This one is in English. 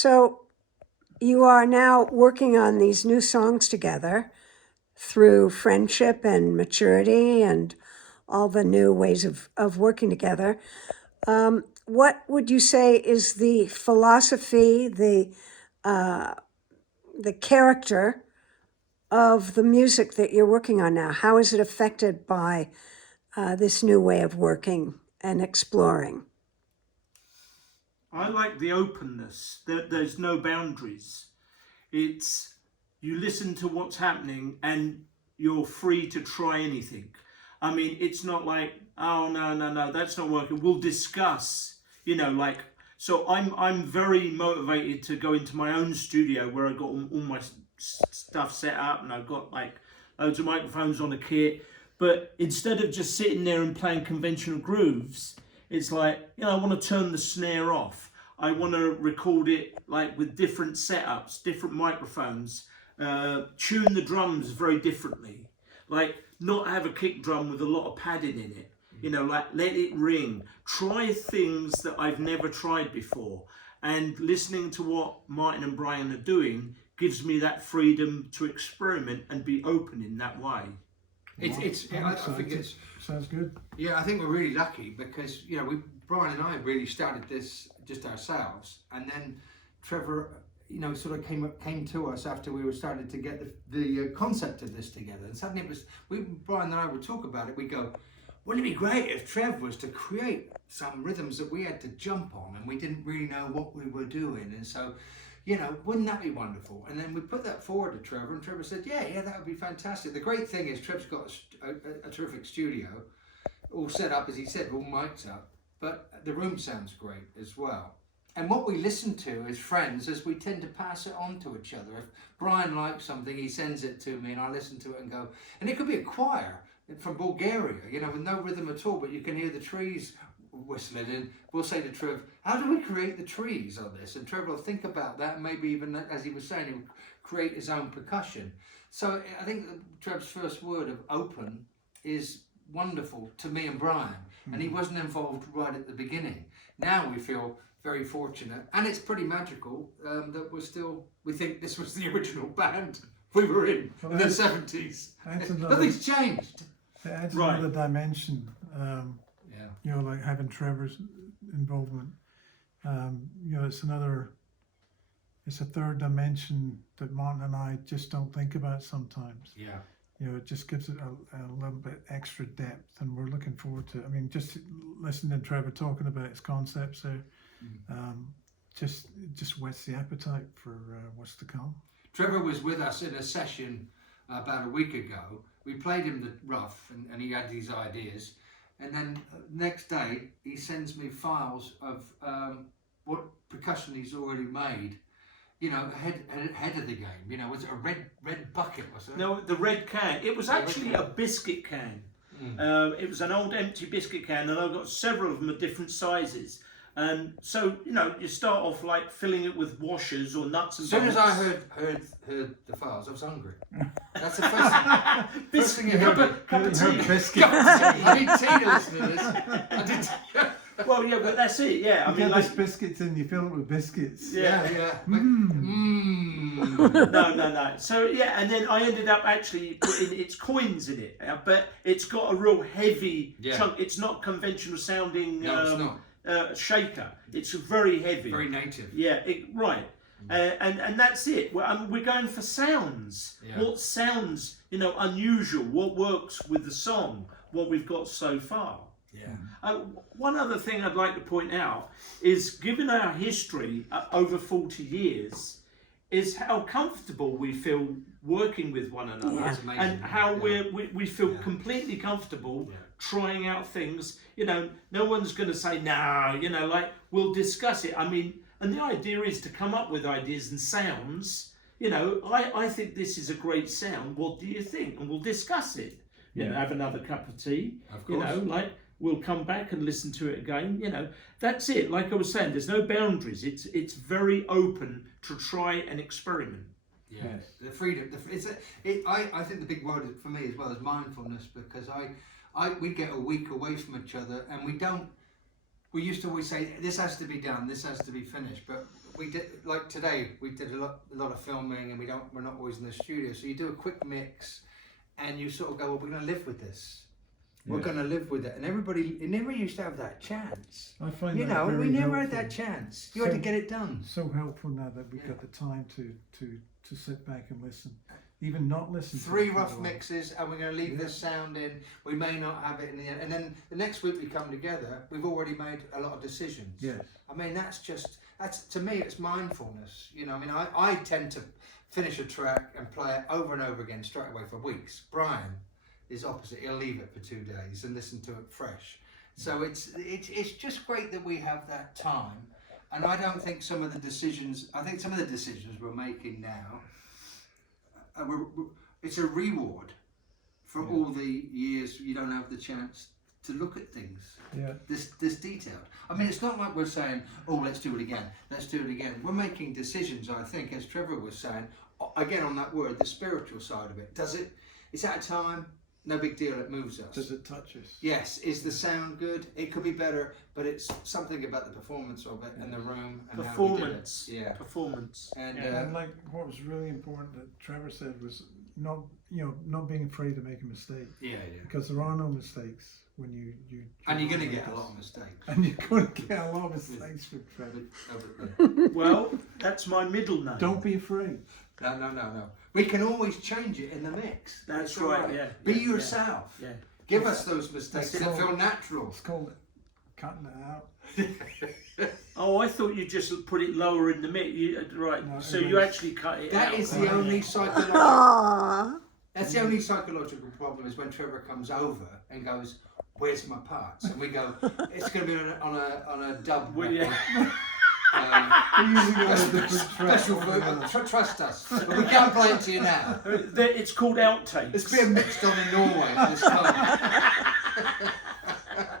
So you are now working on these new songs together through friendship and maturity and all the new ways of working together. What would you say is the philosophy, the character of the music that you're working on now? How is it affected by this new way of working and exploring? I like the openness. There's no boundaries. It's you listen to what's happening and you're free to try anything. I mean, it's not like, oh no, that's not working. We'll discuss, like. So I'm very motivated to go into my own studio where I've got all my stuff set up and I've got like loads of microphones on the kit. But instead of just sitting there and playing conventional grooves, it's like, I want to turn the snare off. I want to record it like with different setups, different microphones, tune the drums very differently. Like not have a kick drum with a lot of padding in it. Like let it ring. Try things that I've never tried before. And listening to what Martin and Brian are doing gives me that freedom to experiment and be open in that way. I think it's sounds good. Yeah, I think we're really lucky because Brian and I really started this just ourselves, and then Trevor, sort of came to us after we were starting to get the concept of this together, and suddenly Brian and I would talk about it. We go, wouldn't it be great if Trev was to create some rhythms that we had to jump on, and we didn't really know what we were doing, and so. Wouldn't that be wonderful? And then we put that forward to Trevor, and Trevor said, yeah, that would be fantastic. The great thing is Trev's got a terrific studio, all set up, as he said, all mics up, but the room sounds great as well. And what we listen to as friends is we tend to pass it on to each other. If Brian likes something, he sends it to me, and I listen to it and go, and it could be a choir from Bulgaria, with no rhythm at all, but you can hear the trees whistling, and we'll say to Trev, how do we create the trees on this? And Trev will think about that, and maybe even, as he was saying, he'll create his own percussion. So I think Trev's first word of open is wonderful to me and Brian, and he wasn't involved right at the beginning. Now we feel very fortunate, and it's pretty magical that we think this was the original band we were in the 70s. Nothing's changed. It adds another dimension. Yeah. Like having Trevor's involvement. It's a third dimension that Martin and I just don't think about sometimes. Yeah. It just gives it a little bit extra depth, and we're looking forward to it. I mean, just listening to Trevor talking about his concepts there, just whets the appetite for what's to come. Trevor was with us in a session about a week ago. We played him the rough, and he had these ideas. And then next day, he sends me files of what percussion he's already made. Ahead of the game. Was it a red bucket? Was it? No, the red can. It was actually a biscuit can. It was an old empty biscuit can, and I've got several of them of different sizes. And so, you start off like filling it with washers or nuts and As soon as I heard the files, I was hungry. That's the first thing you heard. Cup of tea. Biscuit. I need tea to listen to this. Well, yeah, but that's it. Yeah, I mean, there's biscuits in. You fill it with biscuits. Yeah. No. So yeah, and then I ended up actually putting its coins in it, but it's got a real heavy chunk. It's not conventional sounding. No, it's not. Shaker. It's very heavy. Very native. Yeah, right. And that's it. We're going for sounds. Yeah. What sounds, unusual? What works with the song? What we've got so far. Yeah. One other thing I'd like to point out is, given our history over 40 years, is how comfortable we feel working with one another, That's amazing. and how we feel completely comfortable trying out things. No one's going to say no. Like we'll discuss it. I mean, and the idea is to come up with ideas and sounds. I think this is a great sound. What do you think? And we'll discuss it. Have another cup of tea. Of course. We'll come back and listen to it again. That's it. Like I was saying, there's no boundaries. It's very open to try and experiment. Yeah, yes. The freedom. I think the big word for me as well is mindfulness, because we get a week away from each other and we don't we used to always say this has to be done, this has to be finished, but we did, like today we did a lot of filming, and we're not always in the studio, so you do a quick mix and you sort of go, well, we're going to live with this. We're going to live with it, and it never used to have that chance. I find you that know, very we never helpful. had that chance. You had to get it done. So helpful now that we've got the time to sit back and listen, even not listen. 3 rough mixes, and we're going to leave this sound in. We may not have it in the end, and then the next week we come together. We've already made a lot of decisions. Yes. I mean, that's to me, it's mindfulness. You know, I mean, I tend to finish a track and play it over and over again straight away for weeks. Brian is opposite. He'll leave it for 2 days and listen to it fresh. So it's just great that we have that time. And I don't think some of the decisions we're making now, it's a reward for all the years you don't have the chance to look at things this detailed. I mean, it's not like we're saying, oh, let's do it again. We're making decisions, I think, as Trevor was saying, again on that word, the spiritual side of it. Is that a time? No big deal, it moves us. Does it touch us? Yes. Is the sound good? It could be better, but it's something about the performance of it and the room and performance. How we did it. Yeah. Performance. And like what was really important that Trevor said was not being afraid to make a mistake. Yeah. Because there are no mistakes when you and you're going to get a lot of mistakes. And you're going to get a lot of mistakes from Trevor. Well, that's my middle name. Don't be afraid. No. We can always change it in the mix. That's right. Yeah. Be yourself. Yeah. Give us those mistakes that feel natural. It's called cutting it out. Oh, I thought you just put it lower in the mix. Right. No, So you actually cut it out. That is the only psychological. Aww. That's the only psychological problem is when Trevor comes over and goes, "Where's my parts?" And we go, "It's going to be on a dub." Well, yeah. We're using it as a different track. Special for trust us. But we can't play it to you now. It's called outtake. It's being mixed on in Norway at this time.